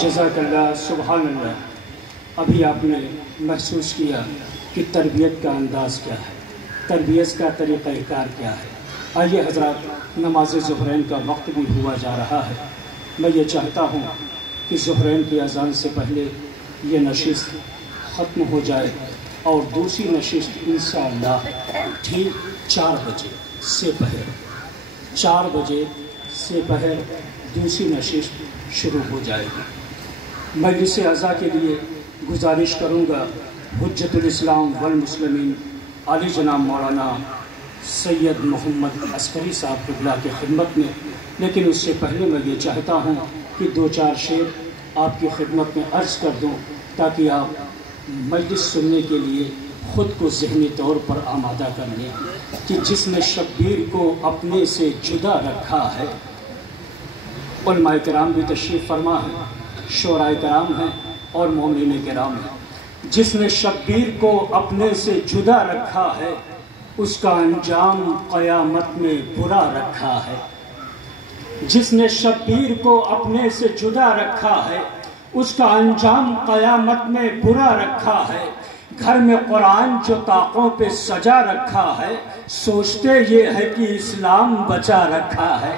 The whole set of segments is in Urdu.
جزاک اللہ، سبحان اللہ۔ ابھی آپ نے محسوس کیا کہ تربیت کا انداز کیا ہے، تربیت کا طریقہ کار کیا ہے۔ آئیے حضرات، نماز ظہرین کا وقت بھی ہوا جا رہا ہے۔ میں یہ چاہتا ہوں کہ ظہرین کی اذان سے پہلے یہ نشست ختم ہو جائے اور دوسری نشست انشاءاللہ ٹھیک 4 بجے سے پہر 4 بجے سے پہر دوسری نشست شروع ہو جائے گی۔ مجلس اعضاء کے لیے گزارش کروں گا حجت الاسلام والمسلمین علی جناب مولانا سید محمد عسکری صاحب قبلہ کی خدمت میں، لیکن اس سے پہلے میں یہ چاہتا ہوں کہ 2-4 شعر آپ کی خدمت میں عرض کر دوں تاکہ آپ مجلس سننے کے لیے خود کو ذہنی طور پر آمادہ کر لیں کہ جس نے شبیر کو اپنے سے جدا رکھا ہے۔ علماء کرام بھی تشریف فرما ہیں، شعراء کرام ہیں اور مومنین کرام ہیں۔ جس نے شبیر کو اپنے سے جدا رکھا ہے، اس کا انجام قیامت میں برا رکھا ہے۔ جس نے شبیر کو اپنے سے جدا رکھا ہے، اس کا انجام قیامت میں برا رکھا ہے۔ گھر میں قرآن جو طاقوں پہ سجا رکھا ہے، سوچتے یہ ہے کہ اسلام بچا رکھا ہے۔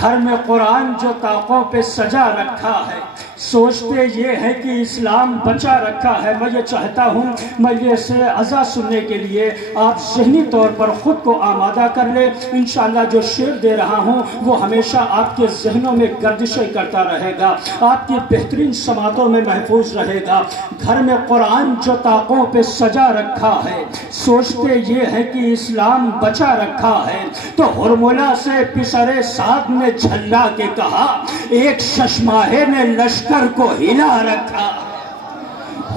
گھر میں قرآن جو طاقوں پہ سجا رکھا ہے، سوچتے یہ ہے کہ اسلام بچا رکھا ہے۔ میں یہ چاہتا ہوں مجلس اعضاء سننے کے لیے آپ ذہنی طور پر خود کو آمادہ کر لیں۔ انشاءاللہ جو شعر دے رہا ہوں وہ ہمیشہ آپ کے ذہنوں میں گردشیں کرتا رہے گا، آپ کی بہترین سماعتوں میں محفوظ رہے گا۔ گھر میں قرآن جو طاقوں پہ سجا رکھا ہے، سوچتے یہ ہے کہ اسلام بچا رکھا ہے۔ تو ہرملا سے پسر سعد نے جھلا کے کہا، ایک ششماہے نے لشکر کو ہلا رکھا۔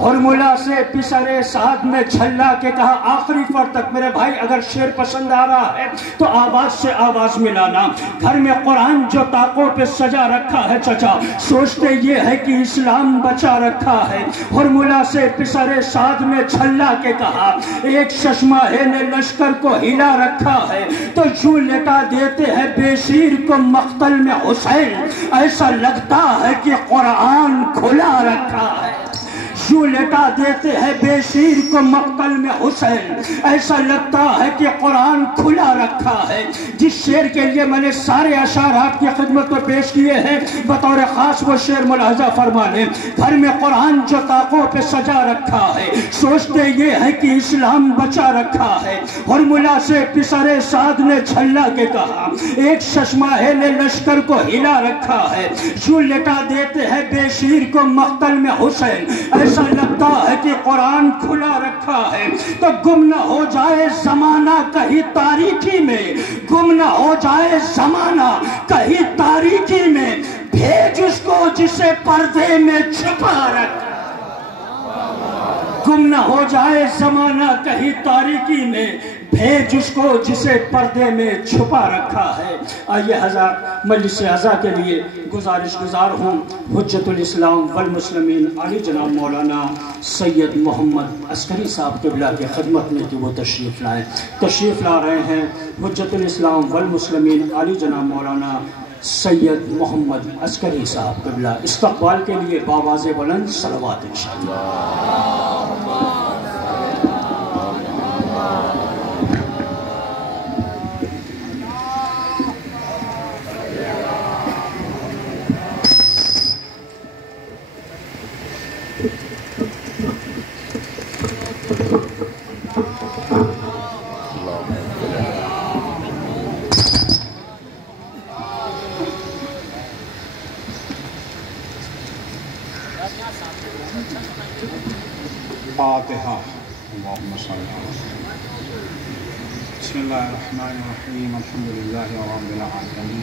ہرملا سے پسر سعد نے جھلا کے کہا۔ آخری فر تک میرے بھائی اگر شعر پسند آ رہا ہے تو آواز سے آواز ملانا۔ گھر میں قرآن جو طاقوں پہ سجا رکھا ہے چچا، سوچتے یہ ہے کہ اسلام بچا رکھا ہے۔ ہرملا سے پسر سعد نے جھلا کے کہا، ایک ششماہے نے لشکر کو ہلا رکھا ہے۔ تو یوں لٹا دیتے ہیں بے شیر کو مقتل میں حسین، ایسا لگتا ہے کہ قرآن کھلا رکھا ہے۔ یوں لٹا دیتے ہیں بے شیر کو مقتل میں حسین، ایسا لگتا ہے کہ قرآن کھلا رکھا ہے۔ جس شعر کے لیے میں نے سارے اشعار آپ کی خدمت کو پیش کیے ہیں، بطور خاص وہ شعر ملاحظہ فرما لیں۔ گھر میں قرآن جو طاقوں پہ سجا رکھا ہے، سوچتے یہ ہے کہ اسلام بچا رکھا ہے۔ ہرملا سے پسر سعد نے جھلا کے کہا، ایک ششماہے نے لشکر کو ہلا رکھا ہے۔ یوں لٹا دیتے ہیں بے شیر کو مقتل میں حسین، ایسا لگتا ہے کہ قرآن کھلا رکھا ہے۔ تو گم نہ ہو جائے زمانہ کہیں تاریکی میں، گم نہ ہو جائے زمانہ کہیں تاریکی میں، بھیج اس کو جسے پردے میں چھپا رکھا۔ گم نہ ہو جائے زمانہ کہیں تاریکی میں، بھیج اس کو جسے پردے میں چھپا رکھا ہے۔ آئیے حضرات، مجلس اعضاء کے لیے گزارش گزار ہوں حجت الاسلام والمسلمین علی جناب مولانا سید محمد عسکری صاحب قبلہ کی خدمت میں کہ وہ تشریف لائیں۔ تشریف لا رہے ہیں حجت الاسلام والمسلمین علی جناب مولانا سید محمد عسکری صاحب قبلہ۔ استقبال کے لیے باواز بلند صلوات انشاءاللہ۔ فاتحہ۔ اللہم صل علی بسم اللہ الرحمن الرحیم الحمدللہ رب العالمین۔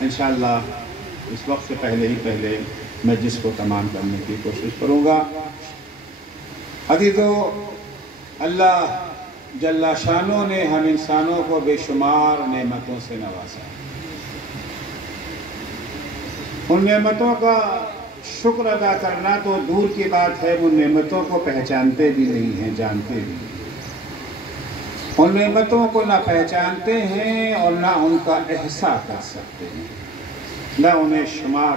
انشاءاللہ اس وقت سے پہلے مجلس کو تمام کرنے کی کوشش کروں گا۔ عزیزو، اللہ جل شانہ نے ہم انسانوں کو بے شمار نعمتوں سے نوازا۔ ان نعمتوں کا شکر ادا کرنا تو دور کی بات ہے، ان نعمتوں کو پہچانتے بھی نہیں ہیں، جانتے بھی نہیں۔ ان نعمتوں کو نہ پہچانتے ہیں اور نہ ان کا احساس کر سکتے ہیں، نہ انہیں شمار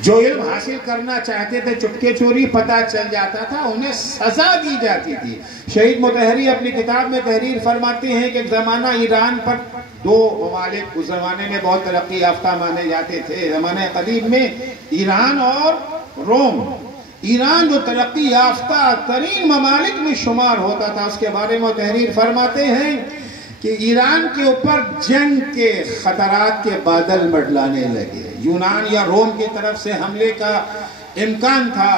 جو علم حاصل کرنا چاہتے تھے چپکے چوری پتہ چل جاتا تھا، انہیں سزا دی جاتی تھی۔ شہید مطہری اپنی کتاب میں تحریر فرماتے ہیں کہ زمانہ ایران پر دو ممالک اس زمانے میں بہت ترقی یافتہ مانے جاتے تھے، زمانہ قدیم میں ایران اور روم۔ ایران جو ترقی یافتہ ترین ممالک میں شمار ہوتا تھا، اس کے بارے میں تحریر فرماتے ہیں کہ ایران کے اوپر جنگ کے خطرات کے بادل منڈلانے لگے۔ یونان یا روم کی طرف سے حملے کا امکان تھا۔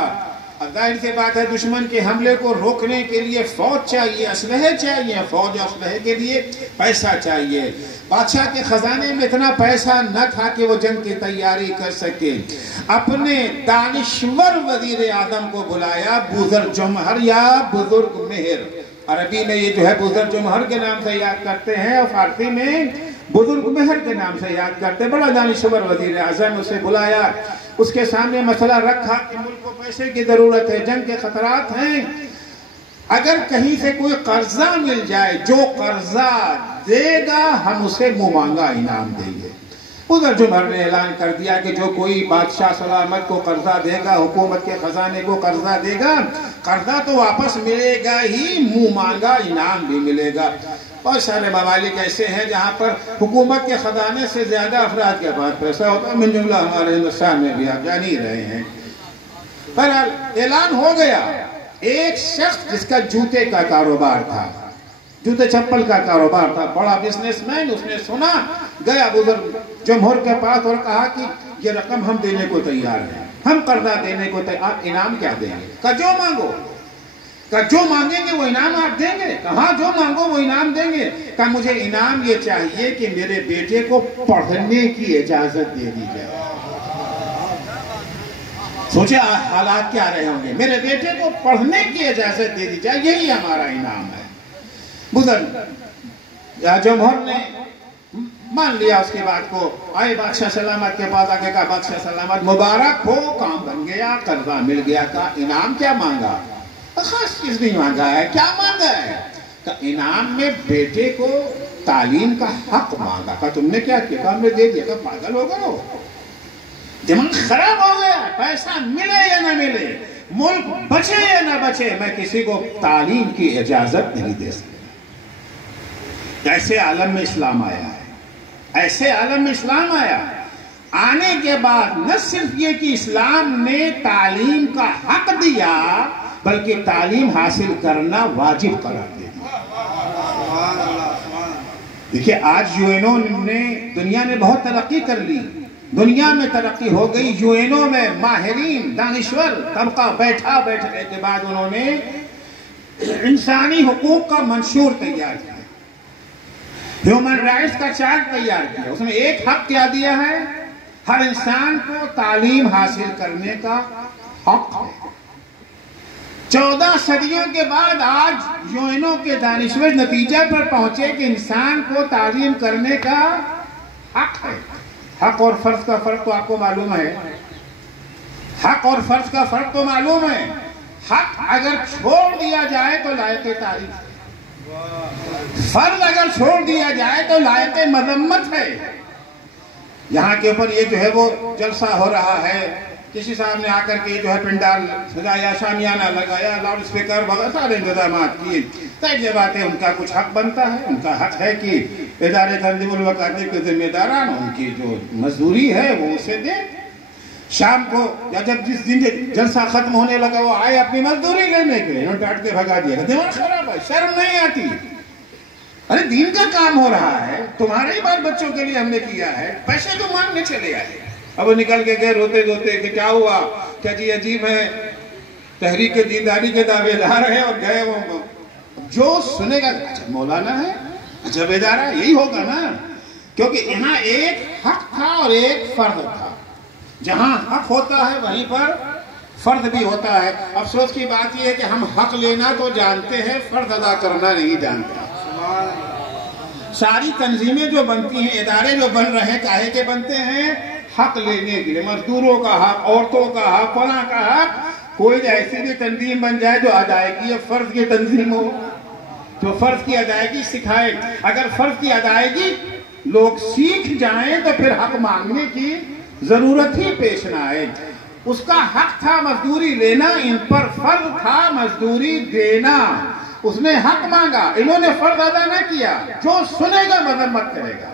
ظاہر سی بات ہے دشمن کے حملے کو روکنے کے لیے فوج چاہیے، اسلحے چاہیے، فوج اور اسلحے کے لیے پیسہ چاہیے۔ بادشاہ کے خزانے میں اتنا پیسہ نہ تھا کہ وہ جنگ کی تیاری کر سکے۔ اپنے دانشور وزیر اعظم کو بلایا، بزرجمہر یا بزرگ مہر، عربی میں یہ جو ہے بزرجمہر کے نام سے یاد کرتے ہیں اور فارسی میں بزرگ مہر کے نام سے یاد کرتے ہیں۔ بڑا دانشور وزیر اعظم، اسے بلایا، اس کے سامنے مسئلہ رکھا کہ ملک کو پیسے کی ضرورت ہے، جنگ کے خطرات ہیں، اگر کہیں سے کوئی قرضہ مل جائے، جو قرضہ دے گا ہم اسے منہ مانگا انعام دیں گے۔ بزرجمہر نے اعلان کر دیا کہ جو کوئی بادشاہ سلامت کو قرضہ دے گا، حکومت کے خزانے کو قرضہ دے گا، قرضہ تو واپس ملے گا ہی، منہ مانگا انعام بھی ملے گا۔ بہت سارے ممالک ایسے ہیں جہاں پر حکومت کے خزانے سے زیادہ افراد کے پاس پیسہ ہوتا ہے، من جملہ ہمارے ہندوستان میں بھی آپ جان ہی رہے ہیں۔ بہرحال اعلان ہو گیا، ایک شخص جس کا جوتے کا کاروبار تھا، جوتے چپل کا کاروبار تھا، بڑا بزنس مین، اس نے سنا، گیا بزرگ جمہور کے پاس اور کہا کہ یہ رقم ہم دینے کو تیار ہیں، ہم قرضہ دینے کو تیار، آپ انعام کیا دیں گے؟ کہا جو مانگو، کہا جو مانگیں گے وہ انعام آپ دیں گے؟ کہا جو مانگو وہ انعام دیں گے۔ کہا مجھے انعام یہ چاہیے کہ میرے بیٹے کو پڑھنے کی اجازت دے دی جائے۔ سوچے حالات کیا رہے ہوں گے، میرے بیٹے کو پڑھنے کی اجازت دے دی جائے، یہی ہمارا انعام ہے۔ بزرگ جمہور نے مان لیا اس کی بات کو، آئے بادشاہ سلامت کے پاس آگے کہا بادشاہ سلامت مبارک ہو، کام بن گیا، قرضہ مل گیا۔ کہا انعام کیا مانگا؟ خاص چیز نہیں مانگا ہے، کیا مانگا ہے؟ کہا انعام میں بیٹے کو تعلیم کا حق مانگا۔ کہا تم نے کیا کیا؟ کہا میں دے دیا۔ کہا پاگل ہو گئے ہو، دماغ خراب ہو گیا، پیسہ ملے یا نہ ملے، ملک بچے یا نہ بچے، میں کسی کو تعلیم کی اجازت نہیں دے سکتا۔ ایسے عالم میں اسلام آیا ہے، ایسے عالم میں اسلام آیا۔ آنے کے بعد نہ صرف یہ کہ اسلام نے تعلیم کا حق دیا، بلکہ تعلیم حاصل کرنا واجب قرار دے دیا۔ دیکھیں آج یو این او نے، دنیا نے بہت ترقی کر لی، دنیا میں ترقی ہو گئی، یو این او میں ماہرین دانشور طبقہ بیٹھا، بیٹھنے کے بعد انہوں نے انسانی حقوق کا منشور تیار کیا، ہیومن رائٹس کا چارٹ تیار کیا۔ اس میں ایک حق کیا دیا ہے، ہر انسان کو تعلیم حاصل کرنے کا حق ہے۔ 14 صدیوں کے بعد آج یو این او کے دانشور نتیجہ پر پہنچے کہ انسان کو تعلیم کرنے کا حق ہے۔ حق اور فرض کا فرق تو آپ کو معلوم ہے، حق اور فرض کا فرق تو معلوم ہے۔ حق اگر چھوڑ دیا جائے تو لائق تعریف ہے، فرض اگر چھوڑ دیا جائے تو لائق مذمت ہے۔ یہاں کے اوپر یہ جو ہے وہ جلسہ ہو رہا ہے، کسی صاحب نے آ کر کے جو ہے پنڈال سجایا، شامیانہ لگایا، لاؤڈ سپیکر وغیرہ سارے انتظامات کیے، طے بات ہے ان کا کچھ حق بنتا ہے، ان کا حق ہے کہ ادارے تنظیم المکاتب کے ذمہ داران ان کی جو مزدوری ہے وہ اسے دیں۔ شام کو یا جب جس دن جلسہ ختم ہونے لگا وہ آئے اپنی مزدوری لینے کے لیے، انہوں نے ڈانٹ کے بھگا دیا، دماغ خراب ہے، شرم نہیں آتی۔ ارے دین کا کام ہو رہا ہے، تمہارے ہی بال بچوں کے لیے ہم نے کیا ہے، پیسے تو مانگنے چلے آئے۔ اب وہ نکل کے گئے روتے روتے کہ کیا ہوا؟ کیا جی عجیب ہے، تحریک دینداری کے دعوے دار ہیں، اور گئے وہ جو سنے گا اچھا مولانا ہے، اچھا ادارہ یہی ہوگا نا، کیونکہ یہاں ایک حق تھا اور ایک فرض تھا، جہاں حق ہوتا ہے وہیں پر فرض بھی ہوتا ہے۔ افسوس کی بات یہ ہے کہ ہم حق لینا تو جانتے ہیں، فرض ادا کرنا نہیں جانتے۔ ساری تنظیمیں جو بنتی ہیں، ادارے جو بن رہے ہیں، کاہے کے بنتے ہیں؟ حق لینے کے لیے، مزدوروں کا حق، عورتوں کا حق، فلاں کا حق۔ کوئی ایسی بھی تنظیم بن جائے جو ادائیگی فرض کی تنظیم ہو، جو فرض کی ادائیگی سکھائے۔ اگر فرض کی ادائیگی لوگ سیکھ جائیں تو پھر حق مانگنے کی ضرورت ہی پیش نہ آئے. اس کا حق تھا مزدوری لینا، ان پر فرض تھا مزدوری دینا. اس نے حق مانگا، انہوں نے فرض ادا نہ کیا. جو سنے گا مذمت کرے گا،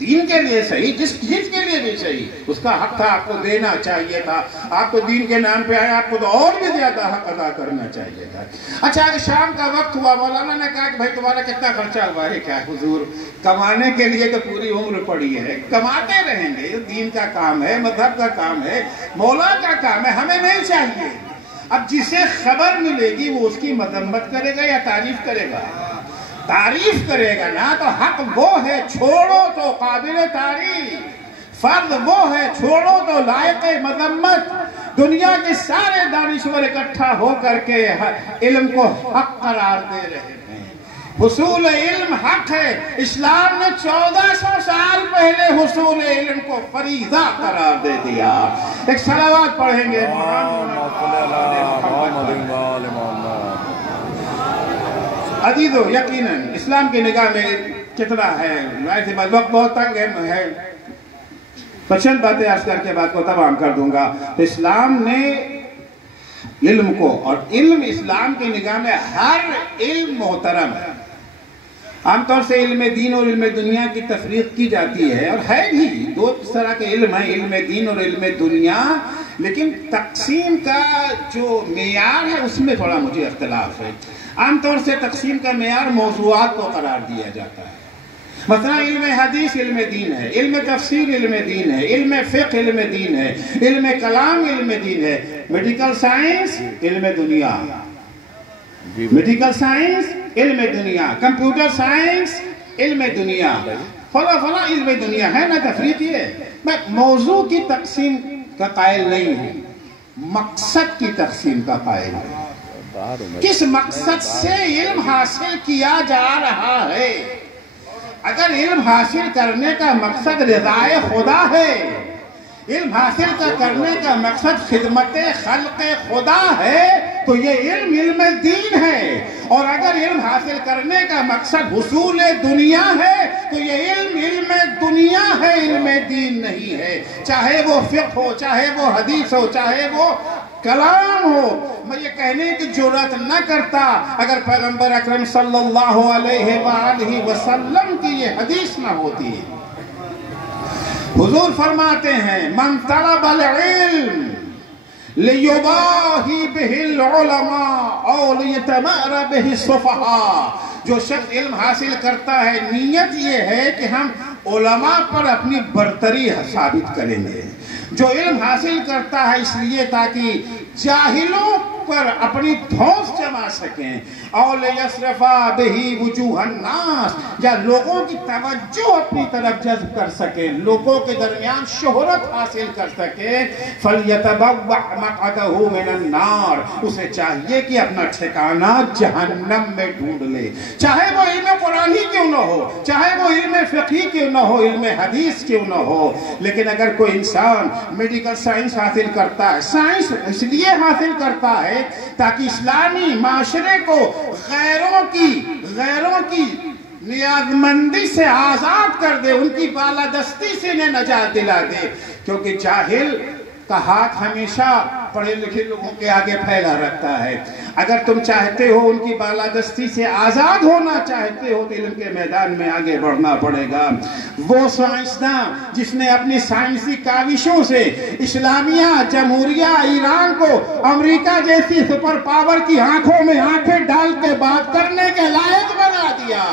دین کے لیے صحیح، جس کے لیے بھی صحیح. اس کا حق تھا، آپ کو دینا چاہیے تھا. آپ تو دین کے نام پہ آئے، آپ کو تو اور بھی زیادہ حق ادا کرنا چاہیے تھا. اچھا شام کا وقت ہوا، مولانا نے کہا کہ بھائی تمہارا کتنا خرچہ ہوا ہے؟ کیا حضور، کمانے کے لیے تو پوری عمر پڑی ہے، کماتے رہیں گے. دین کا کام ہے، مذہب کا کام ہے، مولا کا کام ہے، ہمیں نہیں چاہیے. اب جسے خبر ملے گی وہ اس کی مذمت کرے گا یا تعریف کرے گا؟ تعریف کرے گا نا. تو حق وہ ہے، چھوڑو تو قابل تعریف. فرض وہ ہے، چھوڑو تو لائق مذمت. دنیا کے سارے دانشور اکٹھا ہو کر کے علم کو حق قرار دے رہے ہیں. حصول علم حق ہے. اسلام نے 1400 سال پہلے حصول علم کو فریضہ قرار دے دیا. ایک صلوات پڑھیں گے. عزیزو، یقیناً اسلام کی نگاہ میں کتنا ہے، وقت بہت تنگ ہے، چند باتیں عرض کر کے بات کو تمام کر دوں گا. تو اسلام نے علم کو، اور علم اسلام کی نگاہ میں ہر علم محترم ہے. عام طور سے علم دین اور علم دنیا کی تفریق کی جاتی ہے، اور ہے بھی دو طرح کے علم ہیں، علم دین اور علم دنیا. لیکن تقسیم کا جو معیار ہے اس میں تھوڑا مجھے اختلاف ہے. عام طور سے تقسیم کا معیار موضوعات کو قرار دیا جاتا ہے. مثلا علم حدیث علم دین ہے، علم تفسیر علم دین ہے، علم فقہ علم دین ہے، علم کلام علم دین ہے. میڈیکل سائنس علم دنیا، میڈیکل سائنس علم دنیا، کمپیوٹر سائنس علم دنیا، فلاں علم دنیا ہے نا. تفریق یہ ہے. میں موضوع کی تقسیم کا قائل نہیں ہوں، مقصد کی تقسیم کا قائل ہوں. کس مقصد سے علم حاصل کیا جا رہا ہے؟ اگر علم حاصل کرنے کا مقصد رضائے خدا ہے، علم حاصل کرنے کا مقصد خدمت خلق خدا ہے، تو یہ علم دین ہے. اور اگر علم حاصل کرنے کا مقصد حصول دنیا ہے تو یہ علم دنیا ہے، علم دین نہیں ہے. چاہے وہ فقہ ہو، چاہے وہ حدیث ہو، چاہے وہ کلام ہو. میں یہ کہنے کی جرات نہ کرتا اگر پیغمبر اکرم صلی اللہ علیہ وآلہ وسلم کی یہ حدیث نہ ہوتی. حضور فرماتے ہیں من طلب العلم لیباہی بہ العلماء او لیتمار بہ السفہاء. جو شخص علم حاصل کرتا ہے، نیت یہ ہے کہ ہم علماء پر اپنی برتری ثابت کریں گے. جو علم حاصل کرتا ہے اس لیے تاکہ جاہلوں پر اپنی دھونس جما سکیں، اور لیصرفا بہی وجوہ الناس، یا لوگوں کی توجہ اپنی طرف جذب کر سکیں، لوگوں کے درمیان شہرت حاصل کر سکیں. فلیتبوأ مقعدہ من النار. اسے چاہیے کہ اپنا ٹھکانہ جہنم میں ڈھونڈ لے. چاہے وہ علم قرآن ہی کیوں نہ ہو، چاہے وہ علم فقہی کیوں نہ ہو، علم حدیث کیوں نہ ہو. لیکن اگر کوئی انسان میڈیکل سائنس حاصل کرتا ہے، سائنس اس لیے حاصل کرتا ہے تاکہ اسلامی معاشرے کو غیروں کی نیازمندی سے آزاد کر دے، ان کی بالادستی سے انہیں نجات دلا دے. کیونکہ جاہل کا ہاتھ ہمیشہ پڑھے لکھے لوگوں کے آگے پھیلا رکھتا ہے. اگر تم چاہتے ہو ان کی بالادستی سے آزاد ہونا چاہتے ہو تو علم کے میدان میں آگے بڑھنا پڑے گا. وہ سائنسداں جس نے اپنی سائنسی کاوشوں سے اسلامیہ جمہوریہ ایران کو امریکہ جیسی سپر پاور کی آنکھوں میں آنکھیں ڈال کے بات کرنے کے لائق بنا دیا،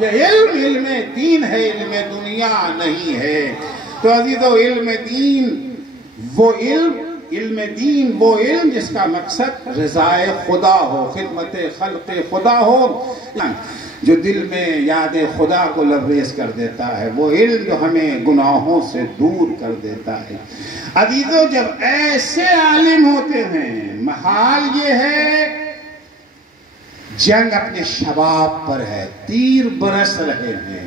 یہ علم دین ہے، علم دنیا نہیں ہے. تو عزیزو، علم دین وہ علم جس کا مقصد رضائے خدا ہو، خدمت خلق خدا ہو، جو دل میں یاد خدا کو لبریز کر دیتا ہے، وہ علم جو ہمیں گناہوں سے دور کر دیتا ہے. عزیزو، جب ایسے عالم ہوتے ہیں، محال یہ ہے جنگ اپنے شباب پر ہے، تیر برس رہے ہیں،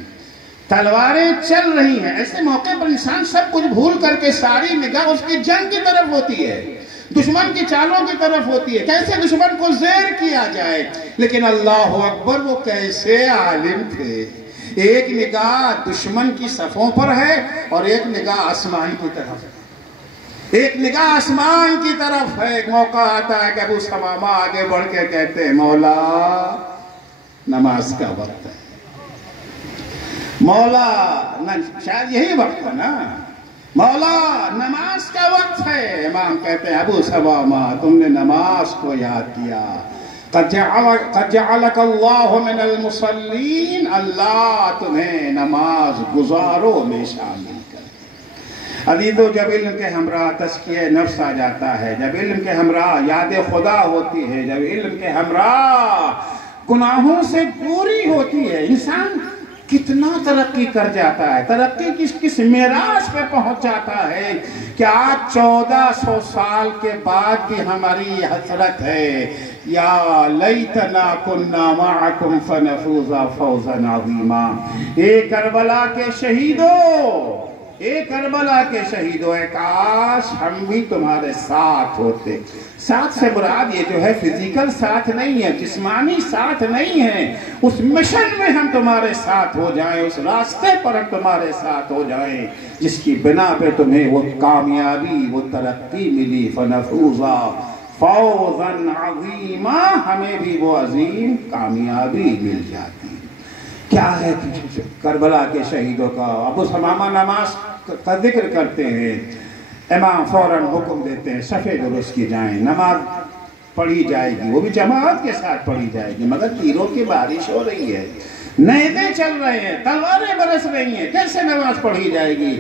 تلواریں چل رہی ہیں. ایسے موقع پر انسان سب کچھ بھول کر کے ساری نگاہ اس کی جنگ کی طرف ہوتی ہے، دشمن کی چالوں کی طرف ہوتی ہے، کیسے دشمن کو زیر کیا جائے. لیکن اللہ اکبر، وہ کیسے عالم تھے. ایک نگاہ دشمن کی صفوں پر ہے اور ایک نگاہ آسمان کی طرف. ایک نگاہ آسمان کی طرف ہے. ایک موقع آتا ہے کہ ابو ثمامہ آگے بڑھ کے کہتے ہیں مولا نماز کا وقت ہے. مولا شاید یہی وقت ہے نا, مولا نماز کا وقت ہے. امام کہتے ہیں ابو ثمامہ تم نے نماز کو یاد کیا. قد جعلک اللہ من المصلین, اللہ تمہیں نماز گزاروں میں شامل کر. عزیزو جب علم کے ہمراہ تزکیہ نفس آ جاتا ہے, جب علم کے ہمراہ یاد خدا ہوتی ہے, جب علم کے ہمراہ گناہوں سے دوری ہوتی ہے, انسان کتنا ترقی کر جاتا ہے. ترقی کس معراج پہ پہنچ جاتا ہے کہ آج 1400 سال کے بعد بھی ہماری حسرت ہے یا لیتنا کننا معکم فنفوز فوزا عظیما. اے کربلا کے شہیدوں, اے کربلا کے شہیدوں, کاش ہم بھی تمہارے ساتھ ہوتے. ساتھ سے مراد یہ جو ہے فزیکل ساتھ نہیں ہے, جسمانی ساتھ نہیں ہے. اس مشن میں ہم تمہارے ساتھ ہو جائیں, اس راستے پر ہم تمہارے ساتھ ہو جائیں جس کی بنا پہ تمہیں وہ کامیابی, وہ ترقی ملی. فنفوزا فوزا عظیما, ہمیں بھی وہ عظیم کامیابی مل جاتی. کیا ہے کربلا کے شہیدوں کا؟ ابو ثمامہ نماز کا ذکر کرتے ہیں. امام فوراً حکم دیتے ہیں صفے درست کی جائیں, نماز پڑھی جائے گی, وہ بھی جماعت کے ساتھ پڑھی جائے گی. مگر تیروں کی بارش ہو رہی ہے, نیزے چل رہے ہیں, تلواریں برس رہی ہیں, کیسے نماز پڑھی جائے گی؟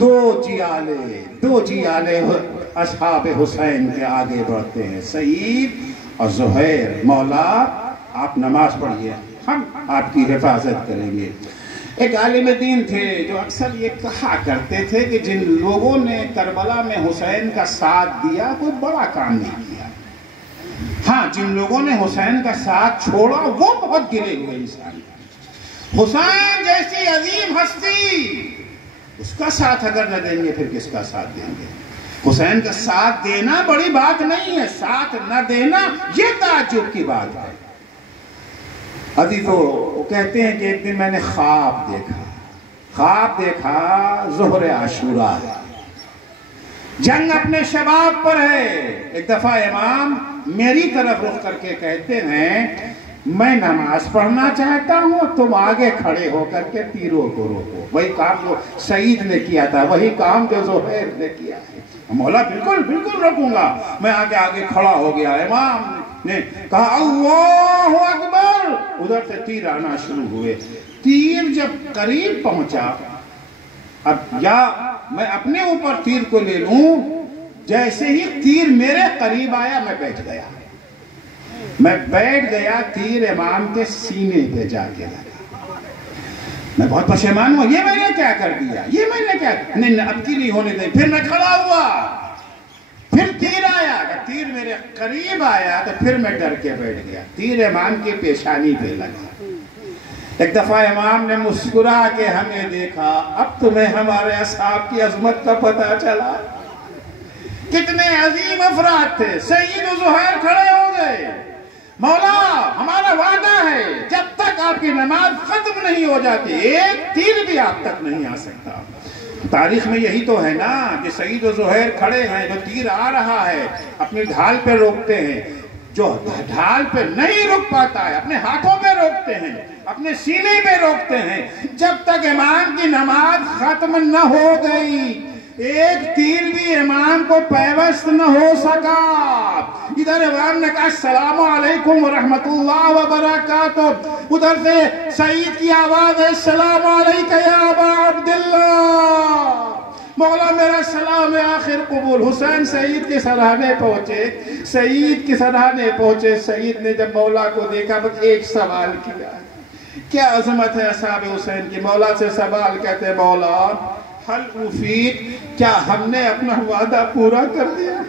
دو جیالے اصحاب حسین کے آگے بڑھتے ہیں, سعید اور زہیر. مولا آپ نماز پڑھیے, ہم آپ کی حفاظت کریں گے. ایک عالم دین تھے جو اکثر یہ کہا کرتے تھے کہ جن لوگوں نے کربلا میں حسین کا ساتھ دیا کوئی بڑا کام نہیں کیا. ہاں, جن لوگوں نے حسین کا ساتھ چھوڑا وہ بہت گرے ہوئے انسان. حسین جیسی عظیم ہستی, اس کا ساتھ اگر نہ دیں گے پھر کس کا ساتھ دیں گے؟ حسین کا ساتھ دینا بڑی بات نہیں ہے, ساتھ نہ دینا یہ تعجب کی بات ہے. عزیزو وہ کہتے ہیں کہ ایک دن میں نے خواب دیکھا ظہر عاشورہ ہے, جنگ اپنے شباب پر ہے. ایک دفعہ امام میری طرف رخ کر کے کہتے ہیں میں نماز پڑھنا چاہتا ہوں, تم آگے کھڑے ہو کر کے تیروں کو روکو. وہی کام جو سعید نے کیا تھا, وہی کام جو زہیر نے کیا ہے. مولا بالکل رکوں گا. میں آگے کھڑا ہو گیا. امام نے کہا اللہ اکبر, ادھر سے تیر آنا شروع ہوئے. تیر جب قریب پہنچا, اب یا میں اپنے اوپر تیر کو لے لوں, جیسے ہی تیر میرے قریب آیا میں بیٹھ گیا. تیر امام کے سینے پہ جا کے لگا. میں بہت پشیمان ہوا, یہ میں نے کیا کر دیا, نہیں اب کی نہیں ہونے دیں. پھر میں کھڑا ہوا, پھر تیر آیا, تیر میرے قریب آیا تو پھر میں ڈر کے بیٹھ گیا. تیر امام کی پیشانی پہ لگا. ایک دفعہ امام نے مسکرا کے ہمیں دیکھا, اب تمہیں ہمارے اصحاب کی عظمت کا پتہ چلا. کتنے عظیم افراد تھے. سعید و زہیر کھڑے ہو گئے. مولا ہمارا وعدہ ہے جب تک آپ کی نماز ختم نہیں ہو جاتی ایک تیر بھی آپ تک نہیں آ سکتا. تاریخ میں یہی تو ہے نا کہ سعید و زہیر کھڑے ہیں, جو تیر آ رہا ہے اپنی ڈھال پہ روکتے ہیں, جو ڈھال پہ نہیں رک پاتا ہے اپنے ہاتھوں پہ روکتے ہیں, اپنے سینے پہ روکتے ہیں. جب تک امام کی نماز ختم نہ ہو گئی ایک تیر بھی امام کو پیوست نہ ہو سکا. ادھر امام نے کہا السلام علیکم ورحمت اللہ وبرکاتہ, ادھر سے سعید کی آواز ہے السلام علیکہ یا ابا عبداللہ. مولا میرا سلام آخر قبول. حسین سعید کے سراہنے پہنچے. سعید نے جب مولا کو دیکھا بس ایک سوال کیا, کیا عظمت ہے اصحاب حسین کی. مولا سے سوال کہتے مولا حل اوفیت, کیا ہم نے اپنا وعدہ پورا کر دیا؟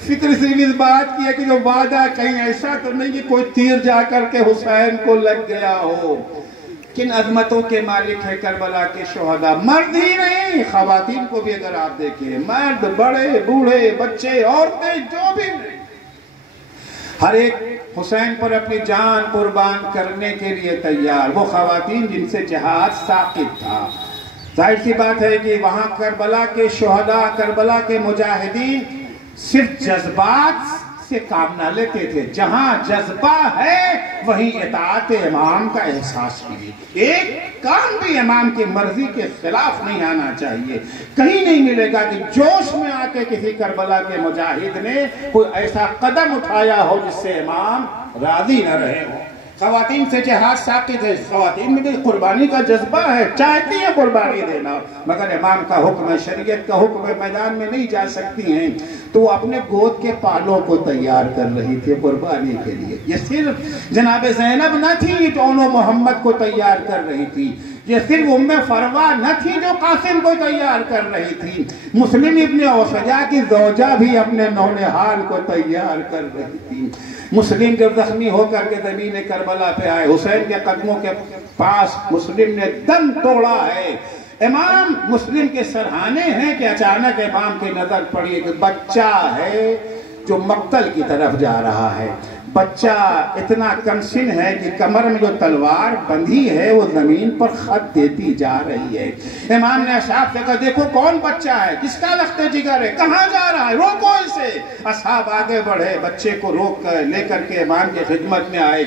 فکر صرف اس بات کی ہے کہ جو وعدہ کہیں ایسا تو نہیں کہ کوئی تیر جا کر کے حسین کو لگ گیا ہو. کن عظمتوں کے مالک ہے کربلا کے شہداء. مرد ہی نہیں, خواتین کو بھی اگر آپ دیکھیں, مرد بڑے بوڑھے بچے عورتیں جو بھی, ہر ایک حسین پر اپنی جان قربان کرنے کے لیے تیار. وہ خواتین جن سے جہاد ساقط تھا, ظاہر سی بات ہے کہ وہاں کربلا کے شہداء، کربلا کے مجاہدین صرف جذبات سے کام نہ لیتے تھے، جہاں جذبہ ہے وہیں اطاعت امام کا احساس بھی، ایک کام بھی امام کی مرضی کے خلاف نہیں آنا چاہیے۔ کہیں نہیں ملے گا کہ جوش میں آ کے کسی کربلا کے مجاہد نے کوئی ایسا قدم اٹھایا ہو جس سے امام راضی نہ رہے ہوں۔ خواتین سے جہاد ثابت ہے، خواتین میں بھی قربانی کا جذبہ ہے، چاہتی ہیں قربانی دینا، مگر امام کا حکم ہے، شریعت کا حکم ہے، میدان میں نہیں جا سکتی ہیں، تو وہ اپنے گود کے پالوں کو تیار کر رہی تھی قربانی کے لیے۔ یہ صرف جناب زینب نہ تھی جو محمد کو تیار کر رہی تھی، یہ صرف ام فروا نہ تھی جو قاسم کو تیار کر رہی تھی، مسلم ابن اوسجا کی زوجہ بھی اپنے نونہال کو تیار کر رہی تھی۔ مسلم جب زخمی ہو کر کے زمین کربلا پہ آئے، حسین کے قدموں کے پاس مسلم نے دم توڑا ہے۔ امام مسلم کے سرہانے ہیں کہ اچانک امام کی نظر پڑی ایک بچہ ہے جو مقتل کی طرف جا رہا ہے۔ بچہ اتنا کم سن ہے کہ کمر میں جو تلوار بندھی ہے وہ زمین پر خط دیتی جا رہی ہے۔ امام نے اصحاب سے کہا دیکھو کون بچہ ہے، کس کا لخت جگر ہے، کہاں جا رہا ہے، روکو اسے۔ اصحاب آگے بڑھے، بچے کو روک کر لے کر کے امام کی خدمت میں آئے۔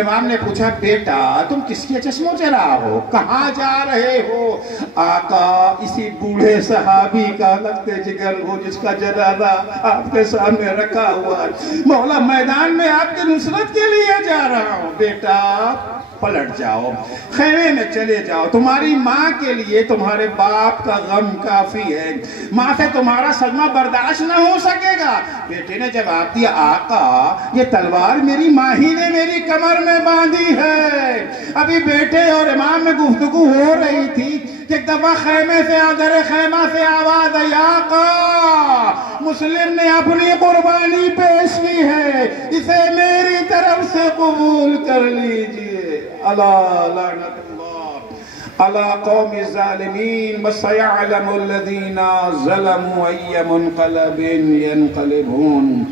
امام نے پوچھا بیٹا تم کس کے چشموں چرا ہو، کہاں جا رہے ہو؟ آقا اسی بوڑھے صحابی کا لخت جگر ہو جس کا جنازہ آپ کے سامنے رکھا ہوا ہے، مولا میدان میں آپ کی نصرت کے لیے جا رہا ہوں۔ بیٹا پلٹ جاؤ، خیمے میں چلے جاؤ، تمہاری ماں کے لیے تمہارے باپ کا غم کافی ہے، ماں سے تمہارا صدمہ برداشت نہ ہو سکے گا۔ بیٹے نے جواب دیا آقا یہ تلوار میری ماں ہی نے میری کمر میں باندھی ہے۔ ابھی بیٹے اور امام میں گفتگو ہو رہی تھی کہ ایک دفعہ خیمے سے در خیمہ سے آواز آئی آقا مسلم نے اپنی قربانی پیش کی ہے، اسے میری طرف سے قبول کر لیجئے۔ اللہ لعنت اللہ علی قوم الظالمین وسیعلم الذین ظلموا ای منقلب ینقلبون۔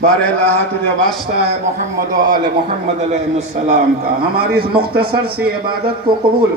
بار اللہ تجھے واسطہ ہے محمد و آل محمد علیہ السلام کا، ہماری اس مختصر سی عبادت کو قبول